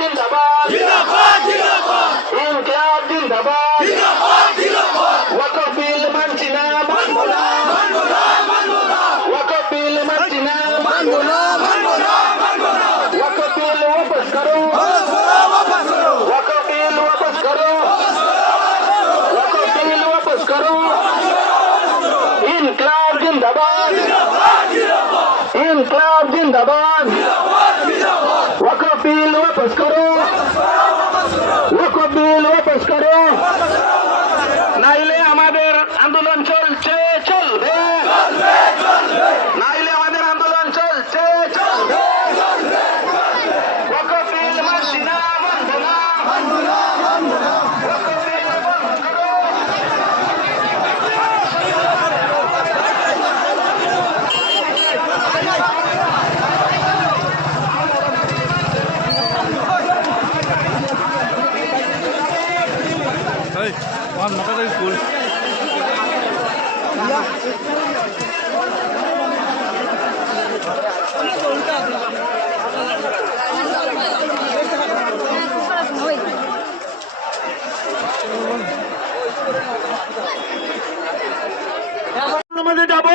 जिंदाबाद जिंदाबाद जिंदाबाद इनकलाब जिंदाबाद जिंदाबाद वक्फ बिल वापस करो वक्फ बिल वापस करो one যাব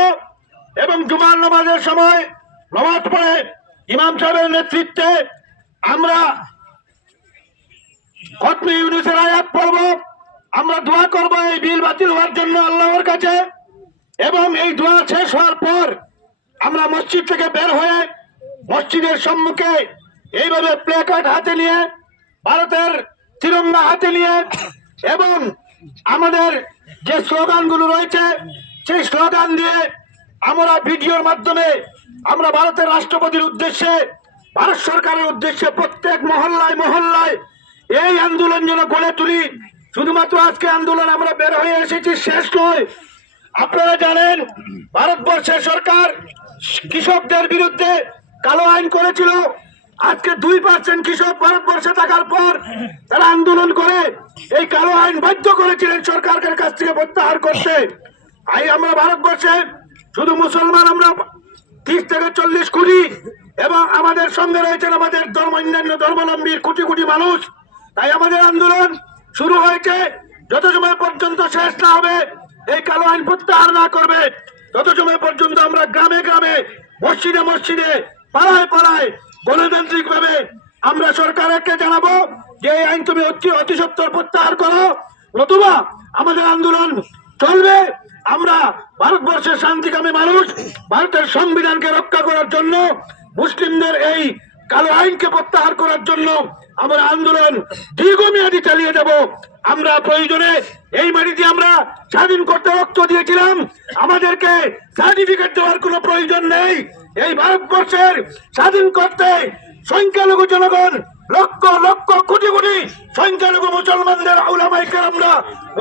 এবং জুমার নামাজের সময় নামাজ পড়ে ইমাম সাহেবের নেতৃত্বে আমরা ইউনিসের আয়াত পড়ব। আমরা দোয়া করব এই বিল বাতিল হওয়ার জন্য আল্লাহর কাছে। এবং এই দোয়া শেষ হওয়ার পর আমরা মসজিদ থেকে বের হয়ে মসজিদের সম্মুখে এইভাবে প্লে কার্ড হাতে নিয়ে, ভারতের তিরঙ্গা হাতে নিয়ে এবং আমাদের যে স্লোগানগুলো রয়েছে, সেই স্লোগান দিয়ে আমরা ভিডিওর মাধ্যমে আমরা ভারতের রাষ্ট্রপতির উদ্দেশ্যে, ভারত সরকারের উদ্দেশ্যে প্রত্যেক মহল্লায় মহল্লায় এই আন্দোলন যেন গড়ে তুলি। শুধুমাত্র আজকে আন্দোলন আমরা বের হয়ে এসেছি, শেষ নয়। আপনারা জানেন, ভারতবর্ষের সরকার কৃষকদের বিরুদ্ধে কালো আইন করেছিল। আজকে দুই পার্সেন্ট কৃষক ভারতবর্ষে থাকার পর তারা আন্দোলন করে এই কালো আইন বাধ্য করেছিলেন সরকারের কাছ থেকে প্রত্যাহার করতে। এই আমরা ভারতবর্ষে শুধু মুসলমান, আমরা তিরিশ থেকে চল্লিশ কোটি এবং আমাদের সঙ্গে রয়েছেন আমাদের ধর্ম, অন্যান্য ধর্মাবলম্বীর কোটি কোটি মানুষ। তাই আমাদের আন্দোলন শুরু হয়েছে যত সময় পর্যন্ত শেষ না হবে, এই কালো আইন প্রত্যাহার না করবে, তত সময় পর্যন্ত আমরা গ্রামে গ্রামে, মসজিদে মসজিদে, পাড়ায় পাড়ায় গণতান্ত্রিক ভাবে আমরা সরকারকে জানাব যে এই আইন তুমি অতি অতি সত্তর প্রত্যাহার করো, নতুবা আমাদের আন্দোলন চলবে। আমরা ভারতবর্ষের শান্তিকামী মানুষ, ভারতের সংবিধানকে রক্ষা করার জন্য মুসলিমদের এই কালো আইনকে প্রত্যাহার করার জন্য আমরা আন্দোলন দীর্ঘমেয়াদী চালিয়ে যাব। আমরা প্রয়োজনে এই মাটিতে আমরা স্বাধীন করতে রক্ত দিয়েছিলাম। আমাদেরকে সার্টিফিকেট দেওয়ার কোনো প্রয়োজন নেই। এই ভারতবর্ষের স্বাধীন করতে সংখ্যালঘু জনগণ লক্ষ লক্ষ, কোটি কোটি সংখ্যালঘু মুসলমানদের আউলামাই আমরা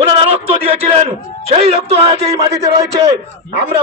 ওনারা রক্ত দিয়েছিলেন। সেই রক্ত আজ এই মাটিতে রয়েছে। আমরা